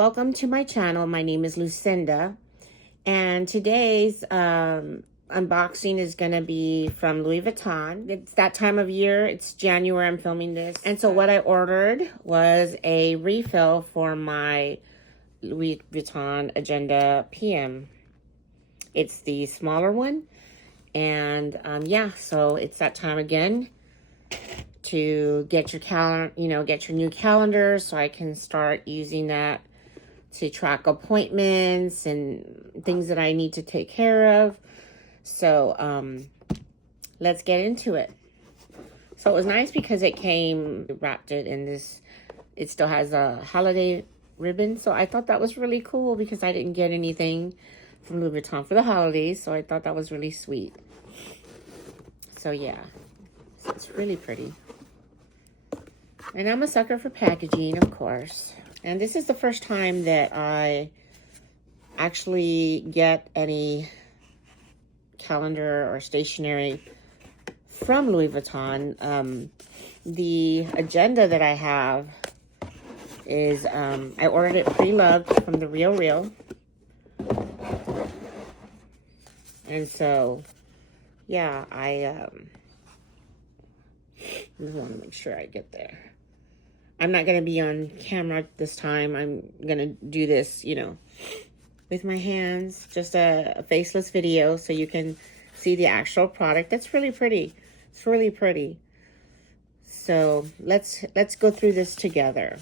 Welcome to my channel. My name is Lucinda, and today's unboxing is going to be from Louis Vuitton. It's that time of year. It's January. I'm filming this. And so what I ordered was a refill for my Louis Vuitton Agenda PM. It's the smaller one. And yeah, so it's that time again to get your calendar, get your new calendar so I can start using that to track appointments and things that I need to take care of. So let's get into it. So it was nice because it came wrapped it in this, it still has a holiday ribbon. So I thought that was really cool because I didn't get anything from Louis Vuitton for the holidays. So I thought that was really sweet. So yeah, so it's really pretty. And I'm a sucker for packaging, of course. And this is the first time that I actually get any calendar or stationery from Louis Vuitton. The agenda that I have is, I ordered it pre-loved from the Real Real. And so, yeah, I just want to make sure I get there. I'm not going to be on camera this time. I'm going to do this, with my hands. Just a faceless video so you can see the actual product. That's really pretty. It's really pretty. So let's go through this together.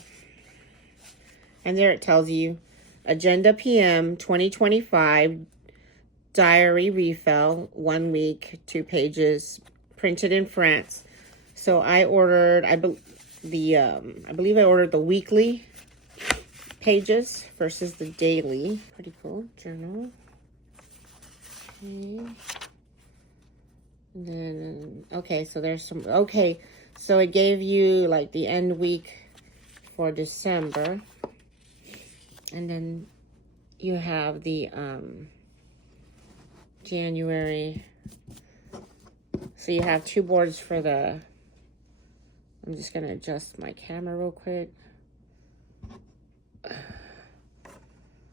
And there it tells you, Agenda PM 2025 diary refill, 1 week, 2 pages, printed in France. So I ordered, I believe I ordered the weekly pages versus the daily. Pretty cool journal. Okay. And then, okay, so there's some, okay, so it gave you like the end week for December. And then you have the January. So you have 2 boards for the, I'm just going to adjust my camera real quick.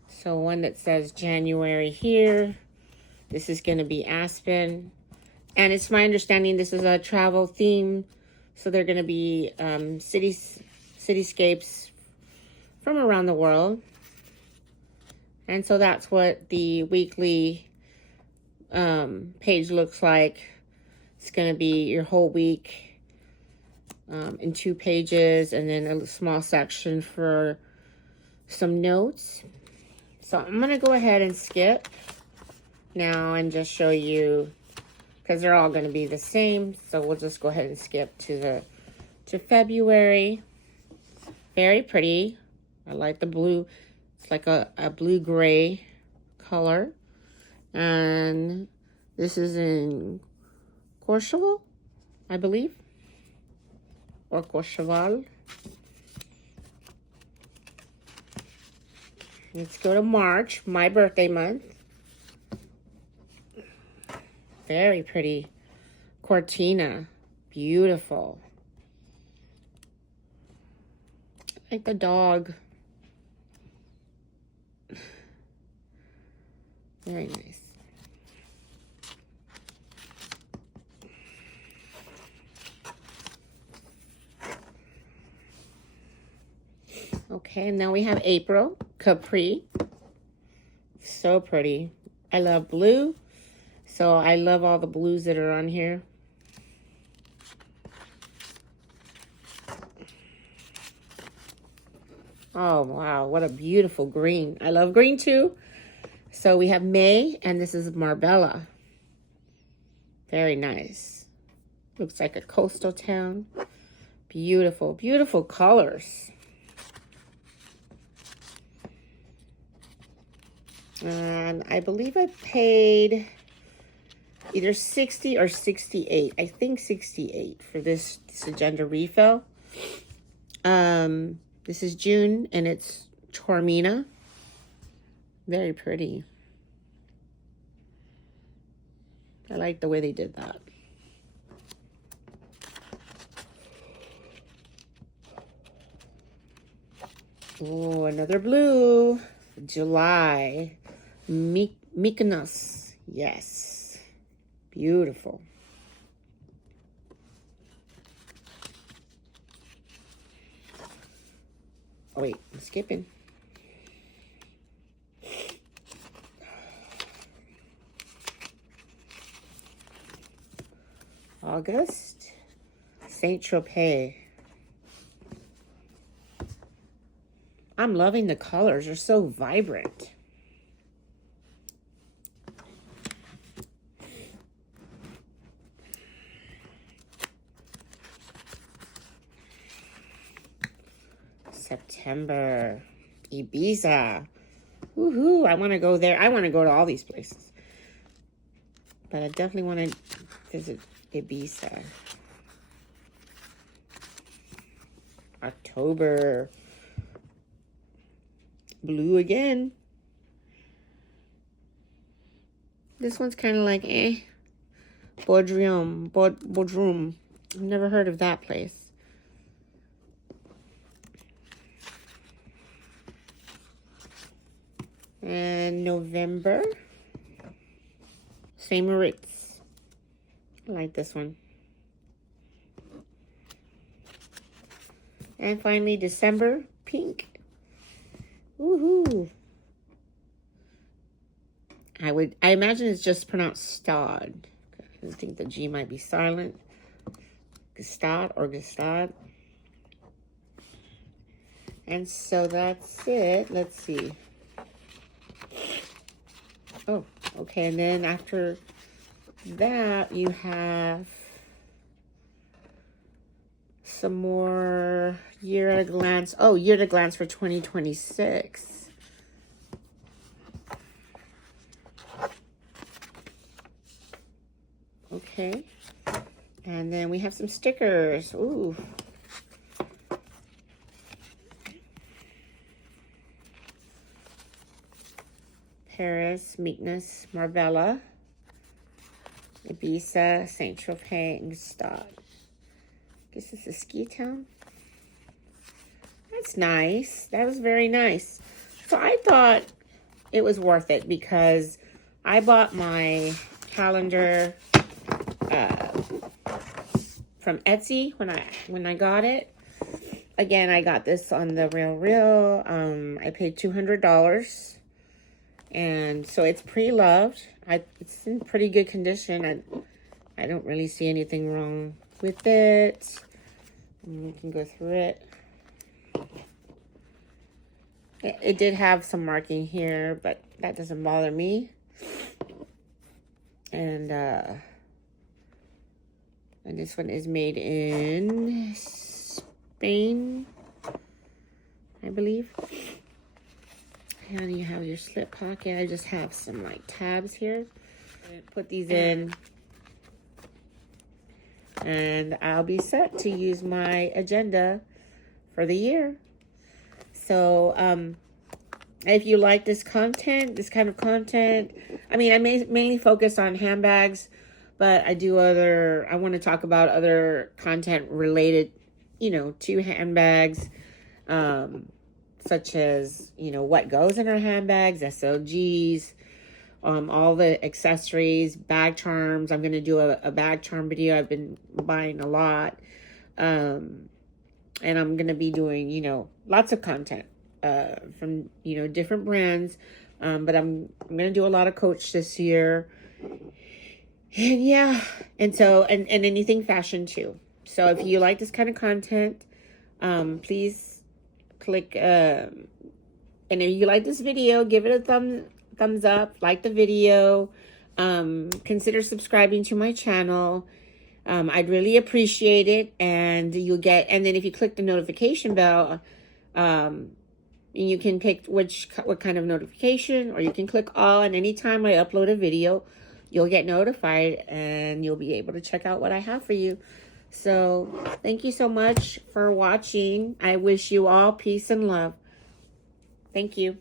So one that says January here. This is going to be Aspen. And it's my understanding this is a travel theme. So they're going to be cityscapes from around the world. And so that's what the weekly page looks like. It's going to be your whole week. In 2 pages, and then a small section for some notes. So I'm going to go ahead and skip now and just show you, because they're all going to be the same. So we'll just go ahead and skip to February. Very pretty. I like the blue. It's like a blue-gray color. And this is in Courchevel, I believe. Or Courchevel. Let's go to March, my birthday month. Very pretty. Cortina. Beautiful. I like the dog. Very nice. Okay, and now we have April, Capri. So pretty. I love blue. So I love all the blues that are on here. Oh, wow. What a beautiful green. I love green too. So we have May, and this is Marbella. Very nice. Looks like a coastal town. Beautiful, beautiful colors. And I believe I paid either 60 or 68. I think 68 for this agenda refill. This is June, and it's Taormina. Very pretty. I like the way they did that. Oh, another blue. July. Mykonos. Yes. Beautiful. Oh, wait. I'm skipping. August. Saint Tropez. I'm loving the colors. They're so vibrant. September. Ibiza. Woohoo. I want to go there. I want to go to all these places. But I definitely want to visit Ibiza. October. Blue again. This one's kind of like, Bodrum. I've never heard of that place. And November. St. Moritz. I like this one. And finally, December. Pink. Woohoo. I imagine it's just pronounced Stad. I think the G might be silent. Gestad or Gestad. And so that's it. Let's see. Oh, okay. And then after that, you have some more year at a glance. Oh, year at a glance for 2026. Okay. And then we have some stickers. Ooh. Paris, Mykonos, Marbella, Ibiza, Saint Tropez, and Gstaad. This is a ski town. That's nice. That was very nice. So I thought it was worth it because I bought my calendar from Etsy when I got it. Again, I got this on the Real. I paid $200. And so it's pre-loved. It's in pretty good condition. I don't really see anything wrong with it. And we can go through it. It did have some marking here, but that doesn't bother me. And this one is made in Spain, I believe. And you have your slip pocket. I just have some like tabs here. Put these in. And I'll be set to use my agenda for the year. So, if you like this content, this kind of content, I mean, I mainly focus on handbags, but I want to talk about other content related, to handbags, such as, what goes in our handbags, SLGs, all the accessories, bag charms. I'm going to do a bag charm video. I've been buying a lot. And I'm going to be doing, lots of content from, different brands. But I'm going to do a lot of Coach this year. And yeah. And so, and anything fashion too. So if you like this kind of content, please click, and if you like this video, give it a thumbs up, like the video, consider subscribing to my channel. I'd really appreciate it. And then if you click the notification bell, you can pick what kind of notification, or you can click all, and anytime I upload a video, you'll get notified and you'll be able to check out what I have for you. So thank you so much for watching. I wish you all peace and love. Thank you.